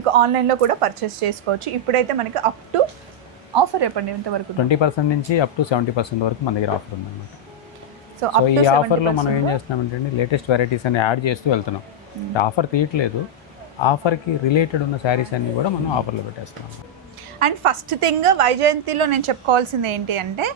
మీకు ఆన్లైన్లో కూడా పర్చేస్ చేసుకోవచ్చు. ఇప్పుడైతే మనకి అప్ టు ఆఫర్ చెప్పండి ఎంతవరకు? 20% నుంచి అప్ టు 70% వరకు మన దగ్గర ఆఫర్ ఉందన్నమాట. సో ఈ ఆఫర్లో మనం ఏం చేస్తున్నామంటే అండి, లేటెస్ట్ వెరైటీస్ అన్ని యాడ్ చేస్తూ వెళ్తున్నాం. ఆఫర్ తీయట్లేదు, ఆఫర్కి రిలేటెడ్ ఉన్న శారీస్ అన్నీ కూడా మనం ఆఫర్లో పెట్టేస్తున్నాం. అండ్ ఫస్ట్ థింగ్ వైజయంతిలో నేను చెప్పుకోవాల్సింది ఏంటి అంటే,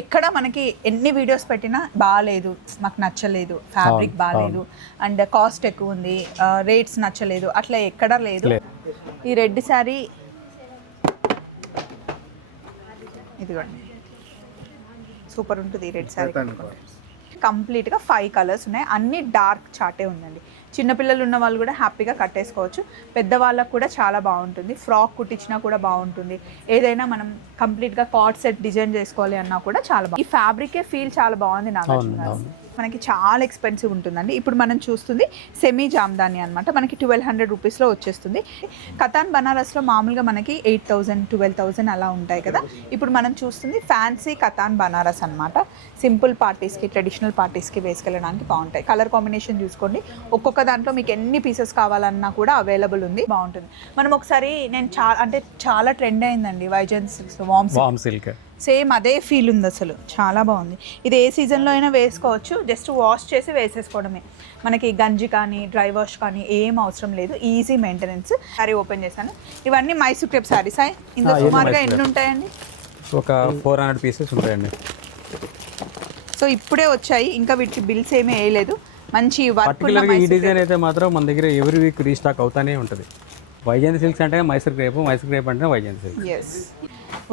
ఎక్కడ మనకి ఎన్ని వీడియోస్ పెట్టినా బాగాలేదు, మాకు నచ్చలేదు, ఫ్యాబ్రిక్ బాగాలేదు, అండ్ కాస్ట్ ఎక్కువ ఉంది, రేట్స్ నచ్చలేదు, అట్లా ఎక్కడా లేదు. ఈ రెడ్ శారీ ఇదిగోండి, సూపర్ ఉంటుంది ఈ రెడ్ శారీ. కంప్లీట్గా 5 కలర్స్ ఉన్నాయి, అన్ని డార్క్ చాటే ఉందండి. చిన్నపిల్లలు ఉన్న వాళ్ళు కూడా హ్యాపీగా కట్టేసుకోవచ్చు, పెద్దవాళ్ళకు కూడా చాలా బాగుంటుంది. ఫ్రాక్ కుట్టించినా కూడా బాగుంటుంది, ఏదైనా మనం కంప్లీట్గా కార్డ్ సెట్ డిజైన్ చేసుకోవాలి అన్నా కూడా చాలా బాగుంది. ఈ ఫ్యాబ్రికే ఫీల్ చాలా బాగుంది నాగార్జున. మనకి చాలా ఎక్స్పెన్సివ్ ఉంటుందండి. ఇప్పుడు మనం చూస్తుంది సెమీ జామ్దాని అనమాట, మనకి 1200 రూపీస్లో వచ్చేస్తుంది. కతాన్ బనారస్లో మామూలుగా మనకి 8000 12,000 అలా ఉంటాయి కదా. ఇప్పుడు మనం చూస్తుంది ఫ్యాన్సీ కతాన్ బనారస్ అనమాట. సింపుల్ పార్టీస్కి, ట్రెడిషనల్ పార్టీస్కి వేసుకెళ్ళడానికి బాగుంటాయి. కలర్ కాంబినేషన్ చూసుకోండి, ఒక్కొక్క దాంట్లో మీకు ఎన్ని పీసెస్ కావాలన్నా కూడా అవైలబుల్ ఉంది, బాగుంటుంది. మనం ఒకసారి నేను చాలా ట్రెండ్ అయిందండి వైజయంతి సిల్క్స్ వామ్ సిల్క్, సేమ్ అదే ఫీల్ ఉంది అసలు, చాలా బాగుంది. ఇది ఏ సీజన్లో అయినా వేసుకోవచ్చు, జస్ట్ వాష్ చేసి వేసేసుకోవడమే. మనకి గంజి కానీ డ్రై వాష్ కానీ ఏం అవసరం లేదు, ఈజీ మెయింటెనెన్స్. శారీ ఓపెన్ చేశాను, ఇవన్నీ మైసూర్ క్రేప్ శారీస్. ఇందులో సుమారుగా ఎన్ని ఉంటాయండి? ఒక 400 పీసెస్ ఉంటాయండి. సో ఇప్పుడే వచ్చాయి, ఇంకా వీటికి బిల్స్ ఏమీ వేయలేదు. మంచి వర్క్. ఈ డిజైన్ అయితే మాత్రం మన దగ్గర ఎవ్రీ వీక్ రీస్టాక్ అవుతానే ఉంటుంది. వైజయంతి సిల్క్స్ అంటే మైసూర్ క్రేప్, మైసూర్ క్రేప్ అంటే వైజయంతి సిల్క్స్. ఎస్,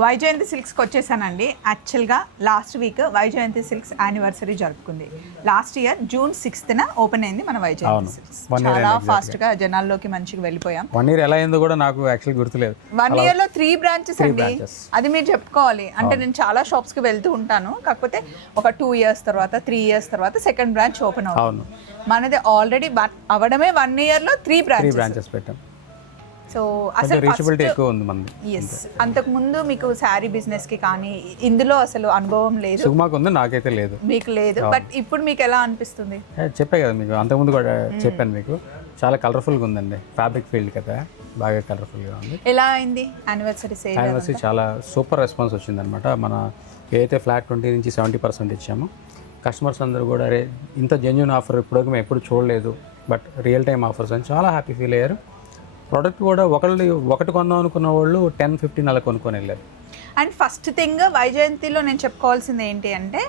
వైజయంతి సిల్క్స్కి వచ్చేసానండి. యాక్చువల్గా last week Vaijayanti silks anniversary జరుపుకుంది. Last year June 6th open అయింది మన వైజయంతి సిల్క్స్. చాలా ఫాస్ట్గా జనాల్లోకి మంచిగా వెళ్ళిపోయాం. 1 year ఎలా అయిందో కూడా నాకు యాక్చువల్ గుర్తులేదు. 1 yearలో 3 branches అండి, అది మీరు చెప్పుకోవాలి. అంటే నేను చాలా షాప్స్కి వెళ్తూ ఉంటాను, కాకపోతే ఒక 2 years తర్వాత 3 years తర్వాత సెకండ్ బ్రాంచ్ ఓపెన్ అవుతుంది. మనది ఆల్రెడీ అవ్వడమే 1 yearలో 3 branches పెట్టాం. సో అసలు రీచబిలిటీ ఎక్కువ ఉంది మనది. ఎస్, అంతకుముందు మీకు శారీ బిజినెస్కి కానీ ఇందులో అసలు అనుభవం లేదు. సుమాకు ఉంది, నాకైతే లేదు. మీకు లేదు, బట్ ఇప్పుడు మీకు ఎలా అనిపిస్తుంది? చెప్పే కదా మీకు, అంతకుముందు కూడా చెప్పాను మీకు. చాలా కలర్ఫుల్గా ఉందండి, ఫ్యాబ్రిక్ ఫీల్డ్ కదా, బాగా కలర్ఫుల్గా ఉంది. ఎలా అయింది యానివర్సరీ సేల్? యానివర్సరీ చాలా సూపర్ రెస్పాన్స్ వచ్చిందనమాట. మన ఏదైతే ఫ్లాట్ 20 నుంచి 70% ఇచ్చామో, కస్టమర్స్ అందరూ కూడా ఇంత జెన్యూన్ ఆఫర్ ఇప్పుడు మేము ఎప్పుడు చూడలేదు, బట్ రియల్ టైం ఆఫర్స్ అని చాలా హ్యాపీ ఫీల్ అయ్యారు. ప్రోడక్ట్ కూడా ఒకటి కొందాం అనుకున్న వాళ్ళు 10-15 అలా కొనుక్కొని వెళ్ళారు. అండ్ ఫస్ట్ థింగ్ వైజయంతిలో నేను చెప్పుకోవాల్సింది ఏంటి అంటే,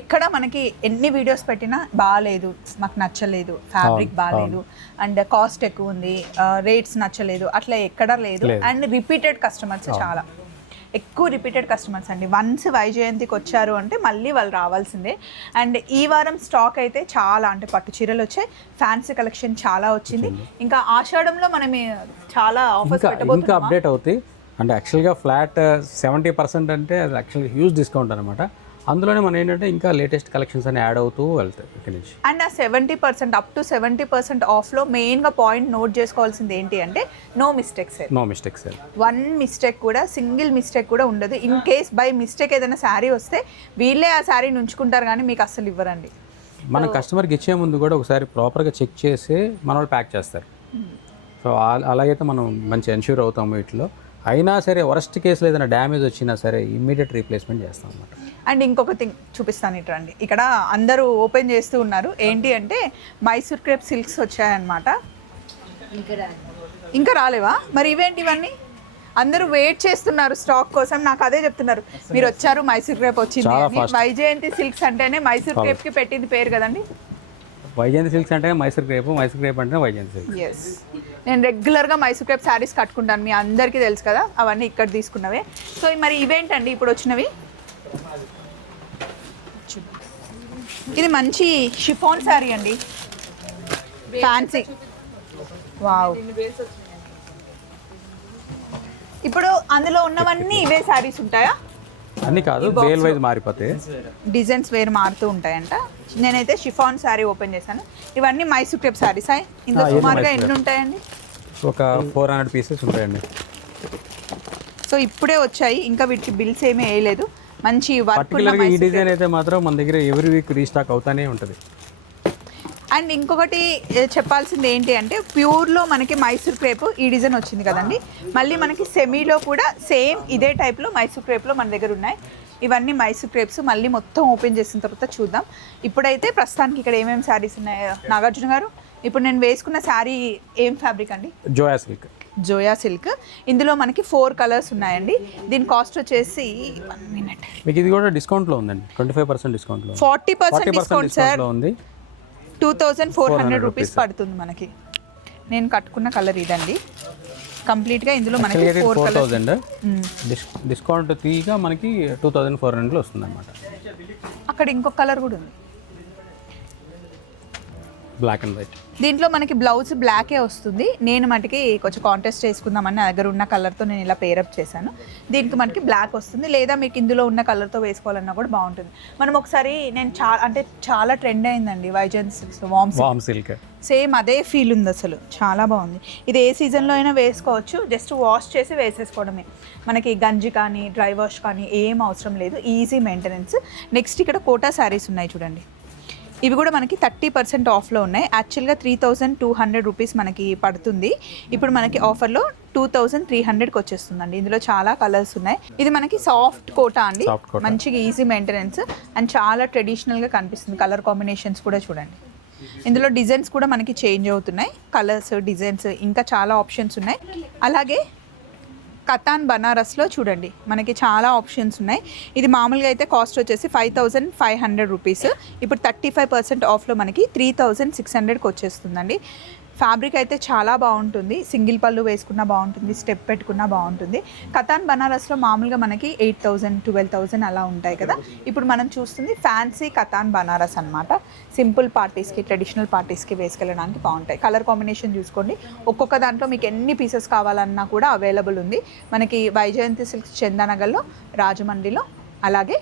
ఎక్కడ మనకి ఎన్ని వీడియోస్ పెట్టినా బాగాలేదు, మాకు నచ్చలేదు, ఫ్యాబ్రిక్ బాగాలేదు, అండ్ కాస్ట్ ఎక్కువ ఉంది, రేట్స్ నచ్చలేదు, అట్లా ఎక్కడా లేదు. అండ్ రిపీటెడ్ కస్టమర్స్, చాలా ఎక్కువ రిపీటెడ్ కస్టమర్స్ అండి. వన్స్ వైజయంతికి వచ్చారు అంటే మళ్ళీ వాళ్ళు రావాల్సిందే. అండ్ ఈ వారం స్టాక్ అయితే చాలా, అంటే పట్టు చీరలు వచ్చాయి, ఫ్యాన్సీ కలెక్షన్ చాలా వచ్చింది. ఇంకా ఆషాఢంలో మనం చాలా ఆఫర్స్ పెట్టబోతున్నాం, ఇంకా అప్డేట్ అవుతాయి. అంటే యాక్చువల్గా ఫ్లాట్ 70% అంటే అది యాక్చువల్గా హ్యూజ్ డిస్కౌంట్ అనమాట. అందులోనే మనం ఏంటంటే ఇంకా లేటెస్ట్ కలెక్షన్స్ అని యాడ్ అవుతూ వెళ్తాయి ఇక్కడ నుంచి. అండ్ ఆ 70% అప్ టు 70% ఆఫ్లో మెయిన్గా పాయింట్ నోట్ చేసుకోవాల్సింది ఏంటి అంటే, నో మిస్టేక్స్. వన్ మిస్టేక్ కూడా, సింగిల్ మిస్టేక్ కూడా ఉండదు. ఇన్ కేస్ బై మిస్టేక్ ఏదైనా శారీ వస్తే వీళ్ళే ఆ శారీని ఉంచుకుంటారు, కానీ మీకు అస్సలు ఇవ్వరండి. మన కస్టమర్కి ఇచ్చే ముందు కూడా ఒకసారి ప్రాపర్గా చెక్ చేసి మన వాళ్ళు ప్యాక్ చేస్తారు. సో అలాగైతే మనం మంచి ఎన్ష్యూర్ అవుతాము వీటిలో. అయినా సరే వరస్ట్ కేసులో ఏదైనా డ్యామేజ్ వచ్చినా సరే ఇమ్మీడియట్ రీప్లేస్మెంట్ చేస్తాం అన్నమాట. అండ్ ఇంకొక థింగ్ చూపిస్తాను, ఇటు రండి. ఇక్కడ అందరూ ఓపెన్ చేస్తూ ఉన్నారు, ఏంటి అంటే మైసూర్ క్రేప్ సిల్క్స్ వచ్చాయన్నమాట. ఇంకా రాలేవా? మరి ఇవేంటి ఇవన్నీ? అందరూ వెయిట్ చేస్తున్నారు స్టాక్ కోసం, నాకు అదే చెప్తున్నారు. మీరు వచ్చారు, మైసూర్ క్రేప్ వచ్చింది. వైజయంతి సిల్క్స్ అంటేనే మైసూర్ క్రేప్కి పెట్టింది పేరు కదండి. వైజయంతి సిల్క్స్ అంటే మైసూర్ క్రేప్, మైసూర్ క్రేప్ అంటే వైజయంతి సిల్క్స్. ఎస్, నేను రెగ్యులర్గా మైసూర్ క్రేప్ శారీస్ కట్టుకుంటాను, మీ అందరికీ తెలుసు కదా, అవన్నీ ఇక్కడ తీసుకున్నవే. సో మరి ఇవేంటండి ఇప్పుడు వచ్చినవి? ఇది మంచి షిఫాన్ శారీ అండి, ఫ్యాన్సీ. వావ్, ఇప్పుడు అందులో ఉన్నవన్నీ ఇవే శారీస్ ఉంటాయా? అన్ని కాదు, బేల్ వైజ్ మారిపోతాయి, డిజైన్స్ వేరు మారుతూ ఉంటాయంట. నేనైతే షిఫాన్ శారీ ఓపెన్ చేశాను. ఇవన్నీ మైసూర్ క్రేప్ శారీస్. ఇందులో సుమారుగా ఎన్ని ఉంటాయండి? ఒక 400 పీసెస్ ఉంటాయండి. సో ఇప్పుడే వచ్చాయి, ఇంకా వీటికి బిల్స్ ఏమీ వేయలేదు. మంచి వర్క్. ఈ డిజైన్ అయితే మాత్రం మన దగ్గర ఎవ్రీ వీక్ రీస్టాక్ అవుతానే ఉంటుంది. అండ్ ఇంకొకటి చెప్పాల్సింది ఏంటి అంటే ప్యూర్లో మనకి మైసూర్ క్రేప్ ఈ డిజైన్ వచ్చింది కదండి. మళ్ళీ మనకి సెమీలో కూడా సేమ్ ఇదే టైప్లో మైసూర్ క్రేప్లో మన దగ్గర ఉన్నాయి. ఇవన్నీ మైసూర్ క్రేప్స్. మళ్ళీ మొత్తం ఓపెన్ చేసిన తర్వాత చూద్దాం. ఇప్పుడైతే ప్రస్తుతానికి ఇక్కడ ఏమేమి శారీస్ ఉన్నాయో నాగార్జున గారు. ఇప్పుడు నేను వేసుకున్న శారీ ఏం ఫ్యాబ్రిక్ అండి? జోయా సిల్క్. జోయా సిల్క్. ఇందులో మనకి 4 కలర్స్ ఉన్నాయండి. దీని కాస్ట్ వచ్చేసి 1 మినిట్, మీకు ఇది కూడా డిస్కౌంట్లో ఉందండి, 25% డిస్కౌంట్లో. 40% డిస్కౌంట్ సార్. ఉంది. 2400 రూపీస్ పడుతుంది మనకి. నేను కట్టుకున్న కలర్ ఇదండి. కంప్లీట్గా ఇందులో మనకి 4 కలర్స్. డిస్కౌంట్ తీగా మనకి 2400 వస్తుంది అనమాట. అక్కడ ఇంకొక కలర్ కూడా ఉంది, బ్లాక్ అండ్ వైట్. దీంట్లో మనకి బ్లౌజ్ బ్లాకే వస్తుంది. నేను మటుకి కొంచెం కాంటెస్ట్ చేసుకుందామని నా దగ్గర ఉన్న కలర్తో నేను ఇలా పేరప్ చేశాను. దీనికి మనకి బ్లాక్ వస్తుంది, లేదా మీకు ఇందులో ఉన్న కలర్తో వేసుకోవాలన్నా కూడా బాగుంటుంది. మనం ఒకసారి నేను చాలా ట్రెండ్ అయిందండి వైజయంతి వామ్ సిల్క్. సేమ్ అదే ఫీల్ ఉంది అసలు, చాలా బాగుంది. ఇది ఏ సీజన్లో అయినా వేసుకోవచ్చు, జస్ట్ వాష్ చేసి వేసేసుకోవడమే. మనకి గంజి కానీ డ్రై వాష్ కానీ ఏం అవసరం లేదు, ఈజీ మెయింటెనెన్స్. నెక్స్ట్ ఇక్కడ కోటా శారీస్ ఉన్నాయి చూడండి. ఇవి కూడా మనకి 30% ఆఫ్లో ఉన్నాయి. యాక్చువల్గా 3200 రూపీస్ మనకి పడుతుంది. ఇప్పుడు మనకి ఆఫర్లో 2300కి వచ్చేస్తుందండి. ఇందులో చాలా కలర్స్ ఉన్నాయి. ఇది మనకి సాఫ్ట్ కోటా అండి, మంచిగా ఈజీ మెయింటెనెన్స్ అండ్ చాలా ట్రెడిషనల్గా కనిపిస్తుంది. కలర్ కాంబినేషన్స్ కూడా చూడండి. ఇందులో డిజైన్స్ కూడా మనకి చేంజ్ అవుతున్నాయి, కలర్స్ డిజైన్స్ ఇంకా చాలా ఆప్షన్స్ ఉన్నాయి. అలాగే కతాన్ బనారస్లో చూడండి మనకి చాలా ఆప్షన్స్ ఉన్నాయి. ఇది మామూలుగా అయితే కాస్ట్ వచ్చేసి 5500 రూపీస్. ఇప్పుడు 35% ఆఫ్లో మనకి 3600కి వచ్చేస్తుందండి. ఫ్యాబ్రిక్ అయితే చాలా బాగుంటుంది. సింగిల్ పళ్ళు వేసుకున్నా బాగుంటుంది, స్టెప్ పెట్టుకున్నా బాగుంటుంది. కతాన్ బనారస్లో మామూలుగా మనకి 8000 12,000 అలా ఉంటాయి కదా. ఇప్పుడు మనం చూస్తుంది ఫ్యాన్సీ కతాన్ బనారస్ అనమాట. సింపుల్ పార్టీస్కి ట్రెడిషనల్ పార్టీస్కి వేసుకెళ్ళడానికి బాగుంటాయి. కలర్ కాంబినేషన్ చూసుకోండి. ఒక్కొక్క దాంట్లో మీకు ఎన్ని పీసెస్ కావాలన్నా కూడా అవైలబుల్ ఉంది. మనకి వైజయంతి సిల్క్స్ చందానగర్లో, రాజమండ్రిలో, అలాగే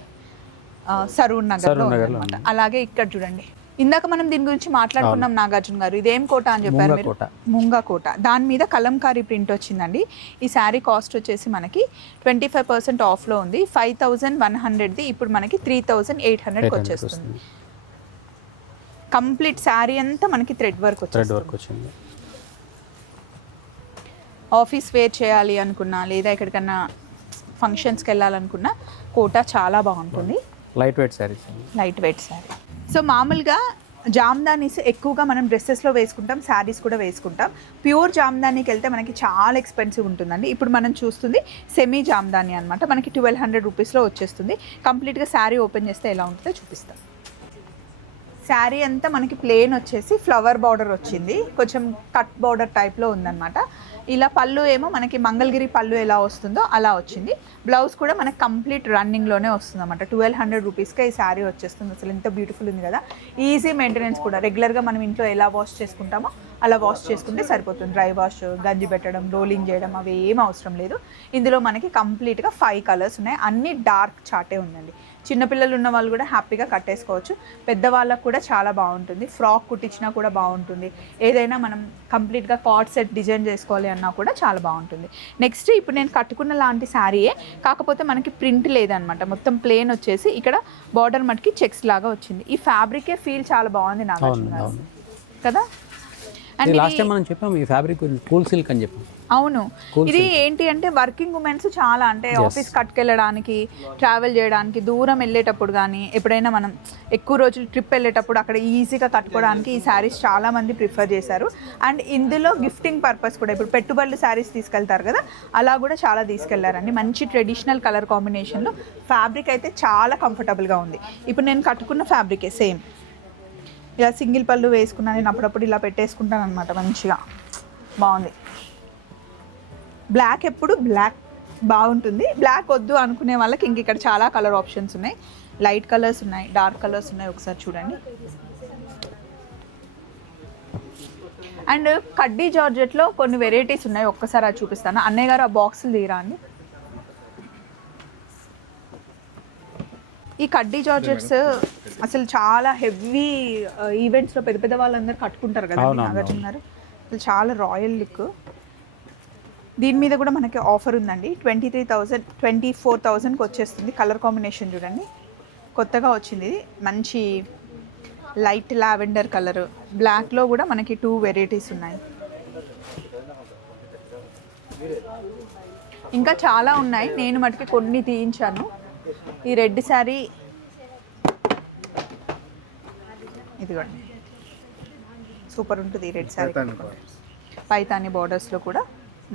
సరూర్ నగర్లో అనమాట. అలాగే ఇక్కడ చూడండి, ఇందాక మనం దీని గురించి మాట్లాడుకున్నాం నాగార్జున గారు. ఇదేం కోట అని చెప్పారు మీరు? ముంగా కోట. దాని మీద కలంకారీ ప్రింట్ వచ్చిందండి. ఈ శారీ కాస్ట్ వచ్చేసి మనకి 25% ఆఫ్లో ఉంది. 5100ది ఇప్పుడు మనకి 3800కి వచ్చేస్తుంది. కంప్లీట్ శారీ అంతా మనకి థ్రెడ్ వర్క్ వచ్చింది. ఆఫీస్ వేర్ చేయాలి అనుకున్నా, లేదా ఎక్కడికన్నా ఫంక్షన్స్కి వెళ్ళాలనుకున్నా కోట చాలా బాగుంటుంది. Light weight sari. సో మామూలుగా జామ్దానీస్ ఎక్కువగా మనం డ్రెస్సెస్లో వేసుకుంటాం, శారీస్ కూడా వేసుకుంటాం. ప్యూర్ జామ్దానీకి వెళ్తే మనకి చాలా ఎక్స్పెన్సివ్ ఉంటుందండి. ఇప్పుడు మనం చూస్తుంది సెమీ జామ్దానీ అనమాట. మనకి 1200 రూపీస్లో వచ్చేస్తుంది. కంప్లీట్గా శారీ ఓపెన్ చేస్తే ఎలా ఉంటుందో చూపిస్తాం. శారీ అంతా మనకి ప్లెయిన్ వచ్చేసి ఫ్లవర్ బార్డర్ వచ్చింది, కొంచెం కట్ బార్డర్ టైప్లో ఉందన్నమాట. ఇలా పళ్ళు ఏమో మనకి మంగళగిరి పళ్ళు ఎలా వస్తుందో అలా వచ్చింది. బ్లౌజ్ కూడా మనకి కంప్లీట్ రన్నింగ్లోనే వస్తుంది అన్నమాట. 1200 రూపీస్కే ఈ శారీ వచ్చేస్తుంది. అసలు ఎంత బ్యూటిఫుల్ ఉంది కదా. ఈజీ మెయింటెనెన్స్ కూడా. రెగ్యులర్గా మనం ఇంట్లో ఎలా వాష్ చేసుకుంటామో అలా వాష్ చేసుకుంటే సరిపోతుంది. డ్రై వాష్, గంజి పెట్టడం, రోలింగ్ చేయడం అవి ఏం అవసరం లేదు. ఇందులో మనకి కంప్లీట్గా 5 కలర్స్ ఉన్నాయి. అన్ని డార్క్ చాటే ఉందండి. చిన్నపిల్లలు ఉన్న వాళ్ళు కూడా హ్యాపీగా కట్టేసుకోవచ్చు. పెద్దవాళ్ళకు కూడా చాలా బాగుంటుంది. ఫ్రాక్ కుట్టించినా కూడా బాగుంటుంది. ఏదైనా మనం కంప్లీట్గా కార్డ్ సెట్ డిజైన్ చేసుకోవాలి అన్నా కూడా చాలా బాగుంటుంది. నెక్స్ట్ ఇప్పుడు నేను కట్టుకున్న లాంటి శారీయే, కాకపోతే మనకి ప్రింట్ లేదనమాట. మొత్తం ప్లేన్ వచ్చేసి ఇక్కడ బార్డర్ మటుకి చెక్స్ లాగా వచ్చింది. ఈ ఫ్యాబ్రికే ఫీల్ చాలా బాగుంది నాకు కదా. అండ్ లాస్ట్ టైం మనం చెప్పాము ఈ ఫ్యాబ్రిక్ కూల్ సిల్క్ అని చెప్పాము. అవును, ఇది ఏంటి అంటే వర్కింగ్ ఉమెన్స్ చాలా అంటే ఆఫీస్ కట్టుకెళ్ళడానికి, ట్రావెల్ చేయడానికి, దూరం వెళ్ళేటప్పుడు కానీ ఎప్పుడైనా మనం ఎక్కువ రోజులు ట్రిప్ వెళ్ళేటప్పుడు అక్కడ ఈజీగా కట్టుకోవడానికి ఈ శారీస్ చాలా మంది ప్రిఫర్ చేశారు. అండ్ ఇందులో గిఫ్టింగ్ పర్పస్ కూడా, ఇప్పుడు పెట్టుబడులు శారీస్ తీసుకెళ్తారు కదా, అలా కూడా చాలా తీసుకెళ్లారండి. మంచి ట్రెడిషనల్ కలర్ కాంబినేషన్లో ఫ్యాబ్రిక్ అయితే చాలా కంఫర్టబుల్గా ఉంది. ఇప్పుడు నేను కట్టుకున్న ఫ్యాబ్రికే సేమ్. ఇలా సింగిల్ పళ్ళు వేసుకున్నాను నేను, అప్పుడప్పుడు ఇలా పెట్టేసుకుంటాను అనమాట. మంచిగా బాగుంది. బ్లాక్ ఎప్పుడు బ్లాక్ బాగుంటుంది. బ్లాక్ వద్దు అనుకునే వాళ్ళకి ఇంక ఇక్కడ చాలా కలర్ ఆప్షన్స్ ఉన్నాయి. లైట్ కలర్స్ ఉన్నాయి, డార్క్ కలర్స్ ఉన్నాయి. ఒకసారి చూడండి. అండ్ కడ్డీ జార్జెట్లో కొన్ని వెరైటీస్ ఉన్నాయి. ఒక్కసారి అది చూపిస్తాను. అన్నయ్య గారు ఆ బాక్సులు తీరా అండి. ఈ కడ్డీ జార్జెట్స్ అసలు చాలా హెవీ ఈవెంట్స్లో పెద్ద పెద్ద వాళ్ళందరూ కట్టుకుంటారు కదా నాగార్జున గారు. అసలు చాలా రాయల్ లుక్. దీని మీద కూడా మనకి ఆఫర్ ఉందండి. 24,000కి వచ్చేస్తుంది. కలర్ కాంబినేషన్ చూడండి, కొత్తగా వచ్చింది ఇది. మంచి లైట్ లావెండర్ కలర్, బ్లాక్లో కూడా మనకి 2 వెరైటీస్ ఉన్నాయి. ఇంకా చాలా ఉన్నాయి, నేను మటుకి కొన్ని తీయించాను. ఈ రెడ్ శారీ ఇదిగోండి, సూపర్ ఉంటుంది ఈ రెడ్ శారీ. పైతాని బార్డర్స్లో కూడా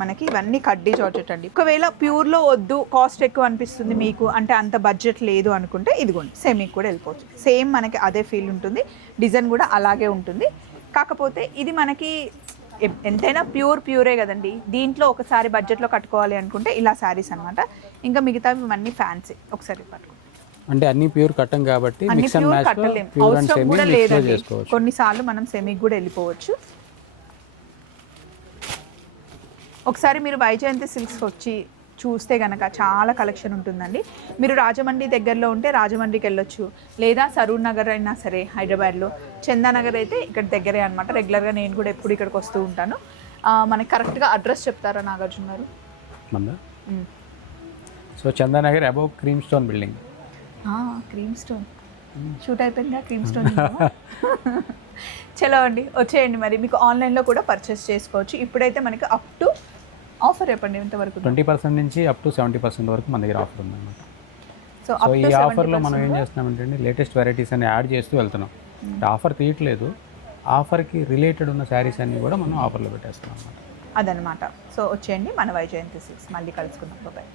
మనకి ఇవన్నీ కడ్డీ జార్జెట్ అండి. ఒకవేళ ప్యూర్లో వద్దు, కాస్ట్ ఎక్కువ అనిపిస్తుంది మీకు అంటే, అంత బడ్జెట్ లేదు అనుకుంటే ఇదిగోండి సెమీకి కూడా వెళ్ళిపోవచ్చు. సేమ్ మనకి అదే ఫీల్ ఉంటుంది, డిజైన్ కూడా అలాగే ఉంటుంది. కాకపోతే ఇది మనకి ఎంతైనా ప్యూరే కదండి. దీంట్లో ఒకసారి బడ్జెట్లో కట్టుకోవాలి అనుకుంటే ఇలా శారీస్ అనమాట. ఇంకా మిగతావి ఇవన్నీ ఫ్యాన్సీ. ఒకసారి పట్టుకోండి. అంటే అన్ని ప్యూర్ కట్టం కాబట్టి అన్ని ప్యూర్ కట్టలేము, అవసరం కూడా లేదండి. కొన్నిసార్లు మనం సెమీకి కూడా వెళ్ళిపోవచ్చు. ఒకసారి మీరు వైజయంతి సిల్క్స్ వచ్చి చూస్తే కనుక చాలా కలెక్షన్ ఉంటుందండి. మీరు రాజమండ్రి దగ్గరలో ఉంటే రాజమండ్రికి వెళ్ళొచ్చు, లేదా సరూర్ నగర్ అయినా సరే హైదరాబాద్లో. చందానగర్ అయితే ఇక్కడ దగ్గరే అనమాట. రెగ్యులర్గా నేను కూడా ఎప్పుడు ఇక్కడికి వస్తూ ఉంటాను. మనకి కరెక్ట్గా అడ్రస్ చెప్తారా నాగార్జున గారు? So Chandanagar above cream stone building. Cream stone shoot అయిపోయిందా? క్రీమ్ స్టోన్ చలో అండి, వచ్చేయండి. మరి మీకు ఆన్లైన్లో కూడా పర్చేస్ చేసుకోవచ్చు. ఇప్పుడైతే మనకి అప్ టు ఆఫర్ చెప్పండి ఎంతవరకు? 20% నుంచి అప్ టు 70% వరకు మన దగ్గర ఆఫర్ ఉందన్నమాట. సో ఈ ఆఫర్లో మనం ఏం చేస్తున్నామంటే లేటెస్ట్ వెరైటీస్ అన్ని యాడ్ చేస్తూ వెళ్తున్నాం. ఆఫర్ తీయట్లేదు, ఆఫర్కి రిలేటెడ్ ఉన్న శారీస్ అన్ని కూడా మనం ఆఫర్లో పెట్టేస్తున్నాం అన్నమాట. అదనమాట. సో వచ్చేయండి మన వైజయంతి సిల్క్స్. మళ్ళీ కలుసుకుందాం. బాయ్.